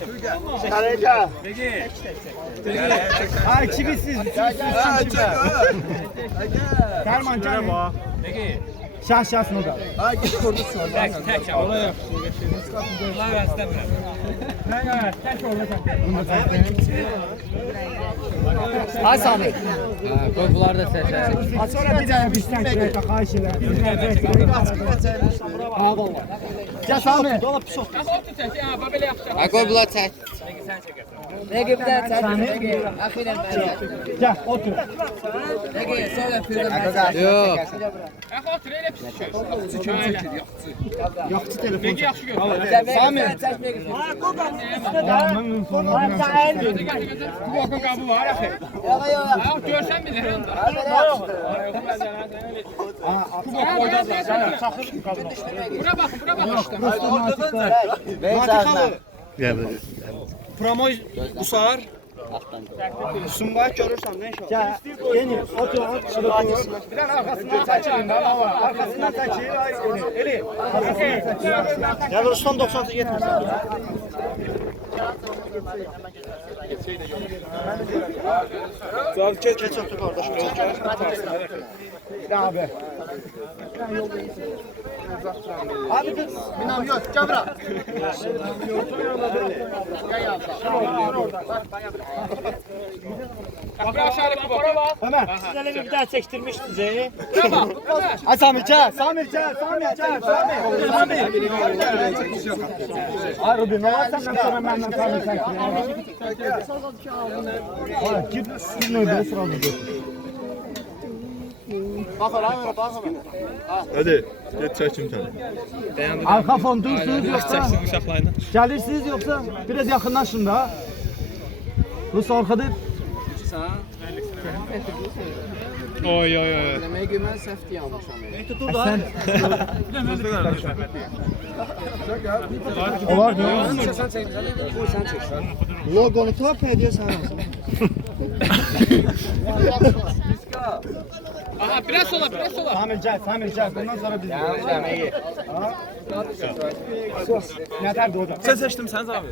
qardaşım. Karayca. Peki. Ay çivisiz. Derman canım. Peki. Şahşasını da. Ay git korkusun. Tek oraya. Allah versin biraz. Tek olacak. Ay Sami. Qoy bunları da seçək. Sonra bir daha bizden kirayda xahiş edirəm. Gel Sami. Qoy bunları çək. Ne gibi der sen? Akhiren ben. Gel otur. Peki sonra pürüm. Yox. Yaxşı telefon. Peki yaxşı gör. Sami. Adamın sonra Bu bakın qabı var axı. Yok yok. Ha görsən bilir onda. Bura baxın, bura baxın. Ben Promoy Usar. Sumbayı görürsən nə inşallah. Gel. Yeni otur. Bir dənə arxasından çəkilin də baba. Arxasından çəkil. Eli. Arxasından çəkil. Gel Ruslan 98 70. Geç otur qardaşım. Abi. Abi dur. Binam yok. Gel bura. Bura aşağı bura bax. Hemen. Siz hele bir daha çektirmiştiniz ya. Ay Sami gel. Sami gel. Sami gel. Sami. Ay Rubi ne var senden sonra benden Sami çektir. Ay git böyle sıra Bak lan bak. Hadi, get çəkim səni. Arka fon dursunuz yoksa uşaqlarla. gelirsiniz yoksa biraz yakınlaşın da. Rus arkada Oy oy oy. Demek ki ben safety almışam. sen olar diyor. Sen çek. Sen çek. Logonu tuhaf hediye sana. Aha biraz sola, biraz sola. Sami gel. Bundan sonra biz. Yeter de o da. Sən seçdim, sən abi.